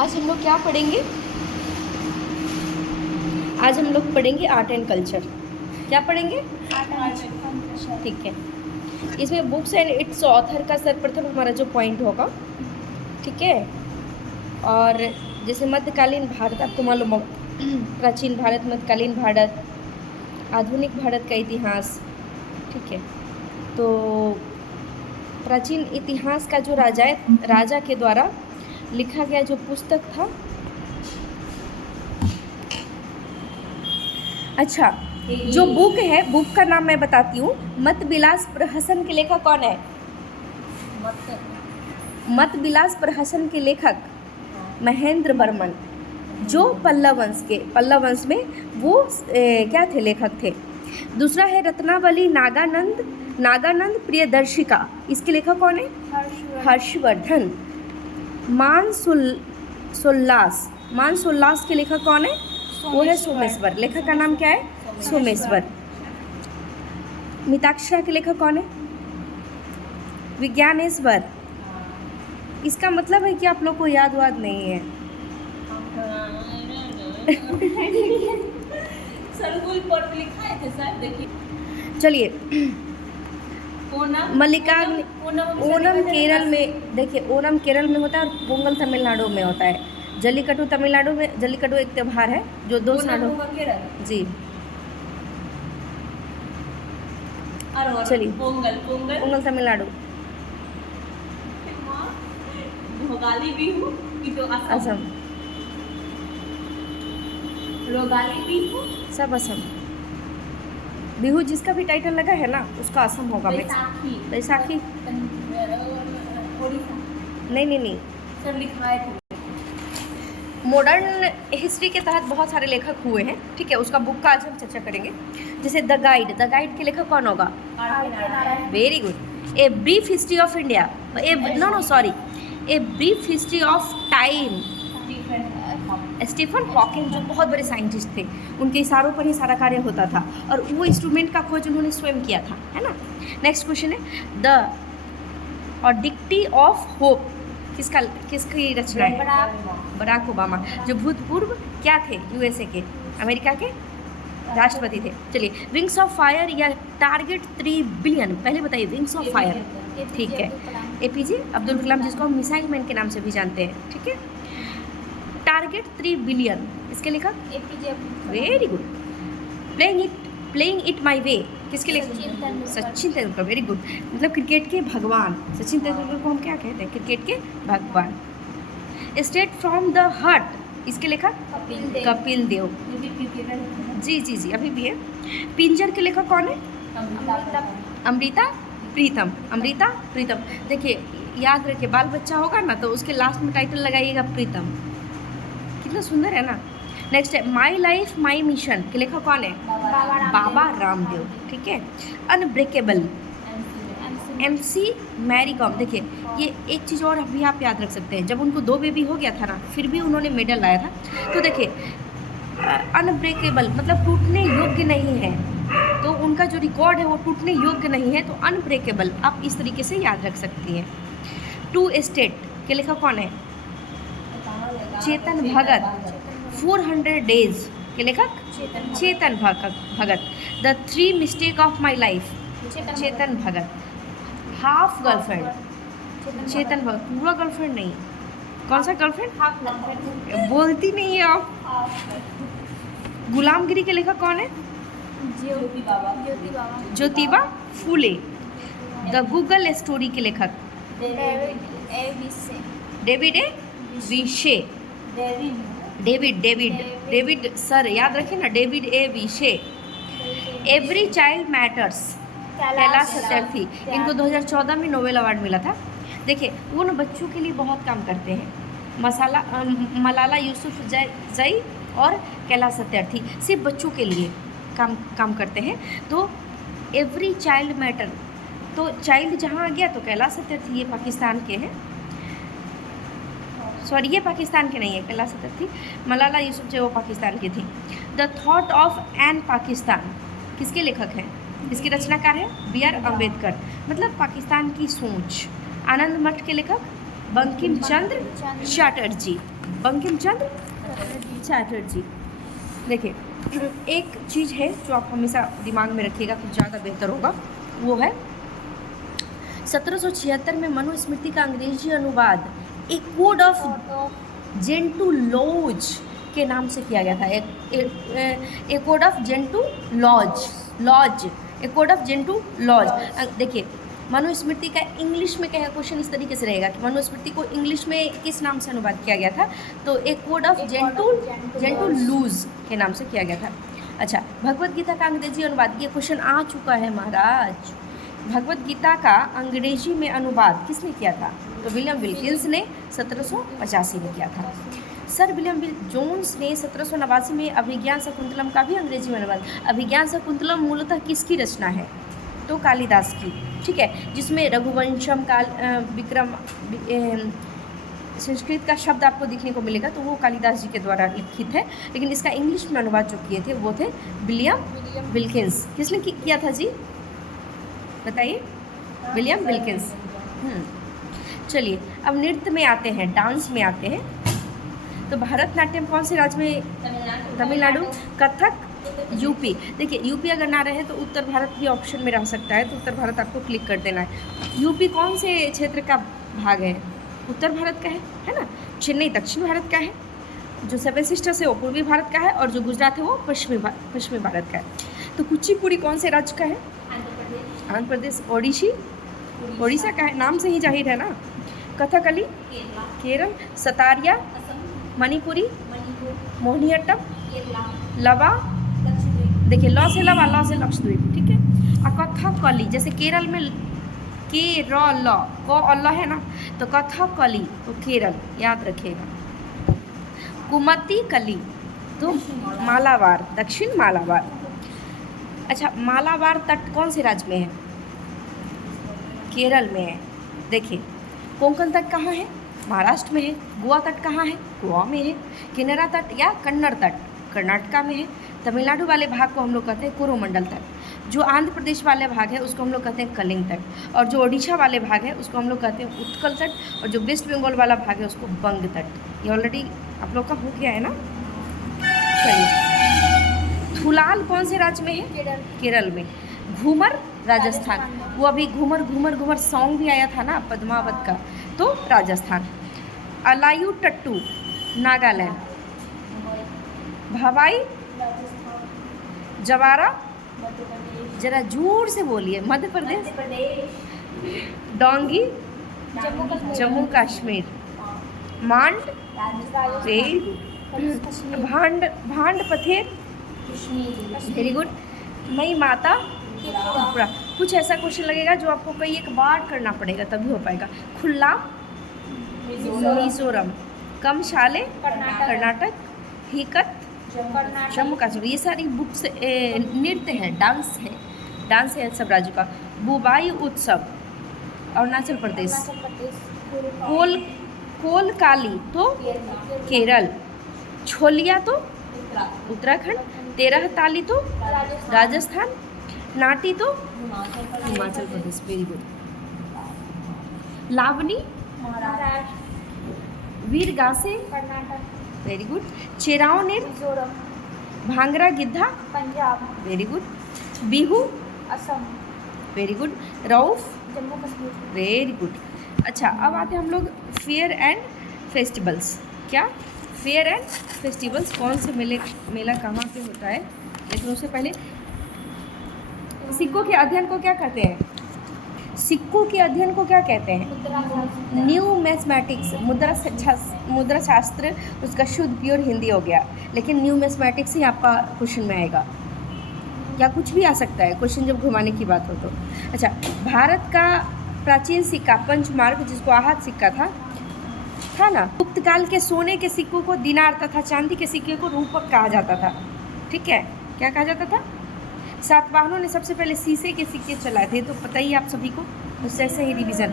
आज हम लोग क्या पढ़ेंगे? आज हम लोग पढ़ेंगे आर्ट एंड कल्चर। क्या पढ़ेंगे? ठीक है। इसमें बुक्स एंड इट्स ऑथर का सर्वप्रथम हमारा जो पॉइंट होगा, ठीक है। और जैसे मध्यकालीन भारत आपको मालूम होगा, प्राचीन भारत, मध्यकालीन भारत, आधुनिक भारत का इतिहास, ठीक है। तो प्राचीन इतिहास का जो राजा के द्वारा लिखा गया जो पुस्तक था, अच्छा, जो बुक है, बुक का नाम मैं बताती हूँ। मत विलास प्रहसन के लेखक कौन है? मत विलास प्रहसन के लेखक महेंद्र वर्मन, जो पल्लव वंश में वो क्या थे, लेखक थे। दूसरा है रत्नावली नागानंद प्रियदर्शिका, इसके लेखक कौन है? हर्षवर्धन। मानसोल्लास के लेखक कौन है? वो है सोमेश्वर। लेखक का नाम क्या है? सोमेश्वर। मिताक्षरा के लेखक कौन है? विज्ञानेश्वर। इसका मतलब है कि आप लोग को याद नहीं है। चलिए, मल्लिकार्जुन। ओणम केरल में, देखिए, ओणम केरल में होता है और पोंगल तमिलनाडु में होता है। जल्लीकट्टू तमिलनाडु में, जल्लीकट्टू एक त्यौहार है जो 2 सालों, जी। चलिए, पोंगल तमिलनाडु, असम, सब असम। बिहू जिसका भी टाइटल लगा है ना, उसका असम होगा। बैसाखी नहीं, सब लिखा है। मॉडर्न हिस्ट्री के तहत बहुत सारे लेखक हुए हैं, ठीक है। उसका बुक का आज हम चर्चा करेंगे। जैसे द गाइड के लेखक कौन होगा? Very good. A brief history of India, a brief history of time, Stephen Hawking, जो बहुत बड़े साइंटिस्ट थे, उनके इशारों पर ही सारा कार्य होता था और वो इंस्ट्रूमेंट का खोज उन्होंने स्वयं किया था, है ना। नेक्स्ट क्वेश्चन है, द ऑडिक्टी ऑफ होप किसकी रचना है? बराक ओबामा, जो भूतपूर्व क्या थे? यूएसए के, अमेरिका के राष्ट्रपति थे। चलिए, विंग्स ऑफ फायर या टारगेट 3 बिलियन, पहले बताइए। विंग्स ऑफ फायर, ठीक है, एपीजे अब्दुल कलाम, जिसको हम मिसाइल मैन के नाम से भी जानते हैं, ठीक है। टारगेट 3 बिलियन, इसके लेखक? APJ. Very good. Playing it my way, किसके लेखक? सचिन तेंदुलकर। Very good. मतलब क्रिकेट के भगवान सचिन तेंदुलकर को हम क्या कहते हैं? क्रिकेट के भगवान। स्ट्रेट फ्रॉम द हार्ट, इसके लेखक? कपिल देव। जी, अभी भी है। पिंजर के लेखक कौन है? अमृता प्रीतम। देखिए, याद रखिए, बाल बच्चा होगा ना तो उसके लास्ट में टाइटल लगाइएगा प्रीतम। कितना सुंदर है ना। नेक्स्ट है माई लाइफ माई मिशन के लेखक कौन है? बाबा रामदेव, ठीक है। Unbreakable, MC Mary Kom. देखिए, ये एक चीज़ और अभी आप याद रख सकते हैं, जब उनको 2 बेबी हो गया था ना, फिर भी उन्होंने मेडल लाया था। तो देखिए, अनब्रेकेबल मतलब टूटने योग्य नहीं है, तो उनका जो रिकॉर्ड है वो टूटने योग्य नहीं है, तो अनब्रेकेबल आप इस तरीके से याद रख सकती हैं। 2 स्टेट के लेखक कौन है? चेतन भगत। 400 डेज के लेखक? Chetan Bhagat. The 3 mistake of my life, Chetan Bhagat. Half girlfriend, Chetan Bhagat. पूरा गर्लफ्रेंड नहीं, कौन सा गर्लफ्रेंड? Half girlfriend. बोलती नहीं है आप। गुलामगिरी के लेखक कौन है? Jyotiba Phule. The Google story के लेखक? डेविड सर, याद रखिए ना, डेविड ए विशे। Every child matters, Kailash Satyarthi, इनको 2014 में नोबेल अवार्ड मिला था। देखिए, वो ना बच्चों के लिए बहुत काम करते हैं। मलाला यूसुफजई और कैलाश सत्यार्थी सिर्फ बच्चों के लिए काम करते हैं। तो एवरी चाइल्ड मैटर, तो चाइल्ड जहाँ आ गया तो कैलाश सत्यार्थी, ये पाकिस्तान के हैं। सॉरी, ये पाकिस्तान के नहीं है कैलाश सत्यार्थी। मलाला यूसुफजई वो पाकिस्तान की थी। The thought of an Pakistan किसके लेखक हैं? इसकी रचनाकार है BR अम्बेडकर, मतलब पाकिस्तान की सोच। आनंद मठ के लेखक? बंकिम चंद्र चटर्जी। बंकिम चंद्र चैटर्जी। देखिए, एक चीज़ है जो आप हमेशा दिमाग में रखिएगा, कुछ ज़्यादा बेहतर होगा, वो है 1776 में मनुस्मृति का अंग्रेजी अनुवाद a code of Gentoo laws के नाम से किया गया था। A code of Gentoo laws a code of Gentoo laws. देखिए, मनुस्मृति का इंग्लिश में क्या क्वेश्चन इस तरीके से रहेगा कि मनुस्मृति को इंग्लिश में किस नाम से अनुवाद किया गया था, तो ए कोड ऑफ जेंटू लूज के नाम से किया गया था। अच्छा, भगवत गीता का अंग्रेजी अनुवाद, ये क्वेश्चन आ चुका है महाराज। भगवत गीता का अंग्रेजी में अनुवाद किसने किया था, तो विलियम विल्किंस ने 1785 में किया था। सर विलियम जोन्स ने 1789 में अभिज्ञान शकुंतलम का भी अंग्रेजी में अनुवाद। अभिज्ञान शकुंतलम मूलतः किसकी रचना है, तो कालिदास की, ठीक है, जिसमें रघुवंशम काल विक्रम संस्कृत का शब्द आपको देखने को मिलेगा, तो वो कालिदास जी के द्वारा लिखित है। लेकिन इसका इंग्लिश में अनुवाद जो किए थे वो थे विलियम विल्किंस। किसने किया था जी, बताइए, विलियम विल्किंस। चलिए, अब नृत्य में आते हैं, डांस में आते हैं। तो भरतनाट्यम कौन से राज्य में, तमिलनाडु। कथक यूपी। देखिए, यूपी अगर ना रहे तो उत्तर भारत भी ऑप्शन में रह सकता है, तो उत्तर भारत आपको क्लिक कर देना है। यूपी कौन से क्षेत्र का भाग है, उत्तर भारत का है ना। चेन्नई दक्षिण भारत का है, जो सेवन सिस्टर्स है वो पूर्वी भारत का है, और जो गुजरात है वो पश्चिमी भारत का है। तो कुचिपुड़ी कौन से राज्य का है, आंध्र प्रदेश। ओडिशा का है, नाम से ही जाहिर है ना। कथकली केरल। सतारिया मणिपुरी। मोहिनीअट्टम लवा, देखिए लॉ से लवा, लॉ से लक्षद्वीप, ठीक है। कथकली, जैसे केरल में केरल को अल्लाह है ना, तो कथकली तो केरल, याद रखिएगा। कुमती कली तो मालाबार, दक्षिण मालाबार। अच्छा, मालाबार तट कौन से राज्य में है, केरल में है। देखिए, कोंकण तट कहाँ है, महाराष्ट्र में है। गोवा तट कहाँ है, गोवा में है। किनारा तट या कन्नड़ तट कर्नाटका में है। तमिलनाडु वाले भाग को हम लोग कहते हैं कोरोमंडल तट। जो आंध्र प्रदेश वाले भाग है उसको हम लोग कहते हैं कलिंग तट, और जो ओडिशा वाले भाग है उसको हम लोग कहते हैं उत्कल तट, और जो वेस्ट बंगाल वाला भाग है उसको बंग तट। ये ऑलरेडी आप लोग का हो गया है ना। चलिए, थुलाल कौन से राज्य में है, केरल में। घूमर राजस्थान, वो अभी घूमर घूमर घूमर सॉन्ग भी आया था ना पद्मावत का, तो राजस्थान। अलायू टट्टू नागालैंड। भवाई जवारा, जरा जोर से बोलिए, मध्य प्रदेश। डोंगी जम्मू कश्मीर। मांड भांड पथेर, वेरी गुड। मई माता त्रिपुरा। कुछ ऐसा क्वेश्चन लगेगा जो आपको कई एक बार करना पड़ेगा तभी हो पाएगा। खुल्ला मिजोरम। कमशाले कर्नाटक। हिकत जम्मू कश्मीर। ये सारी बुक्स नृत्य हैं, डांस है सब राज्यों का। बुबाई उत्सव अरुणाचल प्रदेश। कोलकाली तो केरल। छोलिया तो उत्तराखंड। 13 ताली तो राजस्थान। नाटी तो Himachal Pradesh, very good. Lavani Veeragase, very good. चेरावनेर Bhangra Giddha, Punjab, very good. Bihu Assam, very good. Rouf Jammu Kashmir, very good. अच्छा, अब आते हैं हम लोग फेयर एंड फेस्टिवल्स। क्या फेयर एंड फेस्टिवल्स, कौन से मेला कहाँ पे होता है, लेकिन उससे पहले सिक्कों के अध्ययन को क्या कहते हैं, सिक्कों के अध्ययन को क्या कहते हैं, न्यू मैथमेटिक्स। मुद्रा शास्त्र उसका शुद्ध प्योर हिंदी हो गया, लेकिन न्यू मैथमेटिक्स ही आपका क्वेश्चन में आएगा, या कुछ भी आ सकता है क्वेश्चन जब घुमाने की बात हो तो। अच्छा, भारत का प्राचीन सिक्का पंचमार्क, जिसको आहत सिक्का था ना। गुप्त काल के सोने के सिक्कों को दिनार तथा चांदी के सिक्के को रूपक कहा जाता था, ठीक है, क्या कहा जाता था। सातवाहनों ने सबसे पहले शीशे के सिक्के चलाए थे, तो पता ही आप सभी को, उससे ऐसे ही रिवीजन।